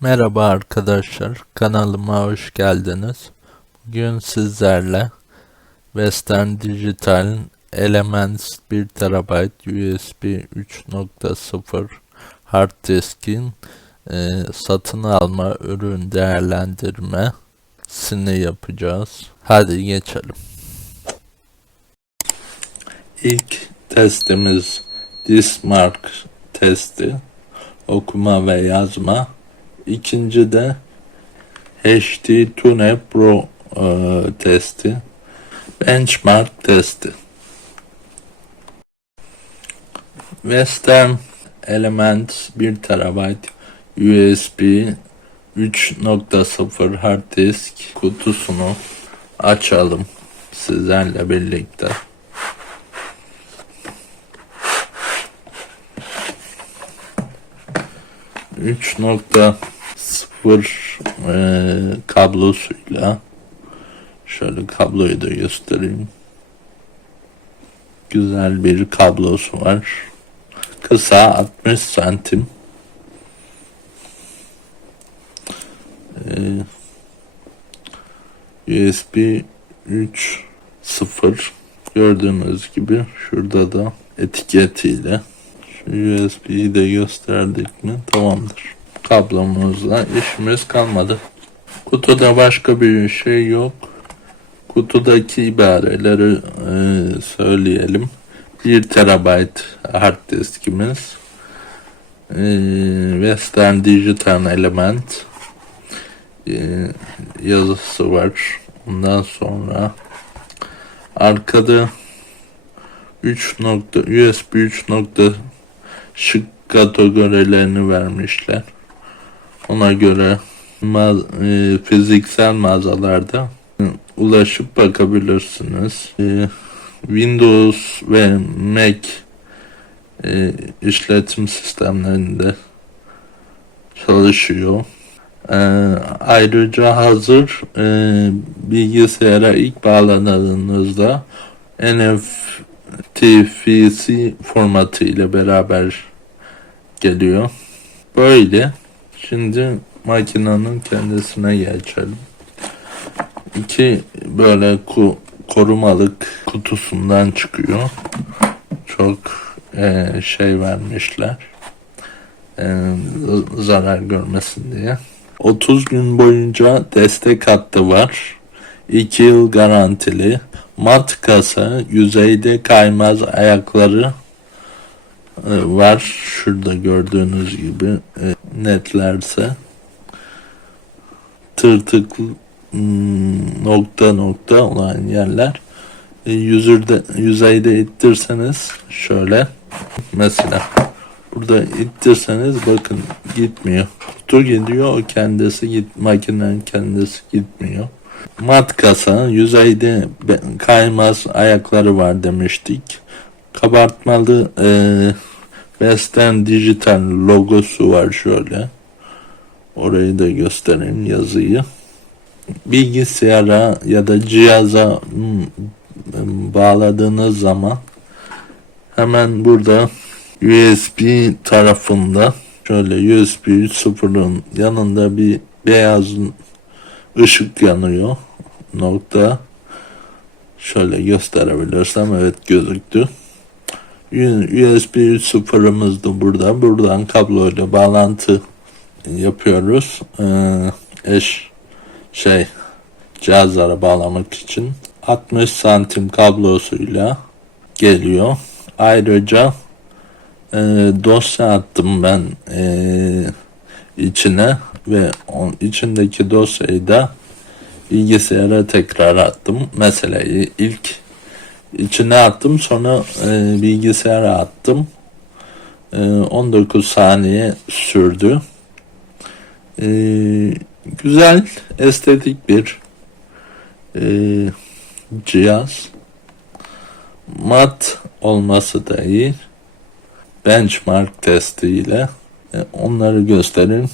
Merhaba arkadaşlar, kanalıma hoş geldiniz. Bugün sizlerle Western Digital'in Elements 1 TB USB 3.0 hard diskin e, satın alma ürün değerlendirmesini yapacağız. Hadi geçelim. İlk testimiz Dismark testi. Okuma ve yazma. İkinci de HD Tune Pro e, testi. Benchmark testi. Western Elements 1 TB USB 3.0 hard disk kutusunu açalım sizlerle birlikte. Üç nokta sıfır e, kablosuyla şöyle kabloyu da göstereyim. Güzel bir kablosu var. Kısa 60 santim. Ee, USB 3.0 gördüğünüz gibi şurada da etiketiyle şu USB'yi de gösterdik mi tamamdır. Kablomuzla işimiz kalmadı. Kutuda başka bir şey yok. Kutudaki ibareleri e, söyleyelim. 1 terabayt hard diskimiz. E, Western Digital Element e, yazısı var. Ondan sonra arkada 3 nokta USB 3 nokta şık kategorilerini vermişler. Ona göre mağaz, e, fiziksel mağazalarda e, ulaşıp bakabilirsiniz. E, Windows ve Mac e, işletim sistemlerinde çalışıyor. E, ayrıca hazır e, bilgisayara ilk bağlandığınızda NFTFC formatı ile beraber geliyor. Böyle. Şimdi makinenin kendisine geçelim. İki böyle ku, korumalık kutusundan çıkıyor. Çok e, şey vermişler. E, zarar görmesin diye. 30 gün boyunca destek hattı var. 2 yıl garantili. Mat kasa, yüzeyde kaymaz ayakları e, var. Şurada gördüğünüz gibi e, netlerse tırtık hmm, nokta nokta olan yerler e, yüzürde, yüzeyde ittirseniz şöyle mesela burada ittirseniz bakın gitmiyor. Kutu gidiyor o kendisi git makinenin kendisi gitmiyor. Mat kasa yüzeyde kaymaz ayakları var demiştik. Kabartmalı e, Western Digital logosu var şöyle. Orayı da göstereyim yazıyı. Bilgisayara ya da cihaza hmm, bağladığınız zaman hemen burada USB tarafında şöyle USB 3.0'ın yanında bir beyaz ışık yanıyor nokta şöyle gösterebilirsem evet gözüktü USB 3.0'ımız da burada buradan kabloyla bağlantı yapıyoruz. Ee, eş şey cihazlara bağlamak için 60 santim kablosuyla geliyor. Ayrıca e, dosya attım ben e, içine ve on, içindeki dosyayı da bilgisayara tekrar attım. Mesela ilk içine attım sonra e, bilgisayara attım. E, 19 saniye sürdü. E, güzel, estetik bir e, cihaz. Mat olması da iyi. Benchmark testiyle e, onları gösterin.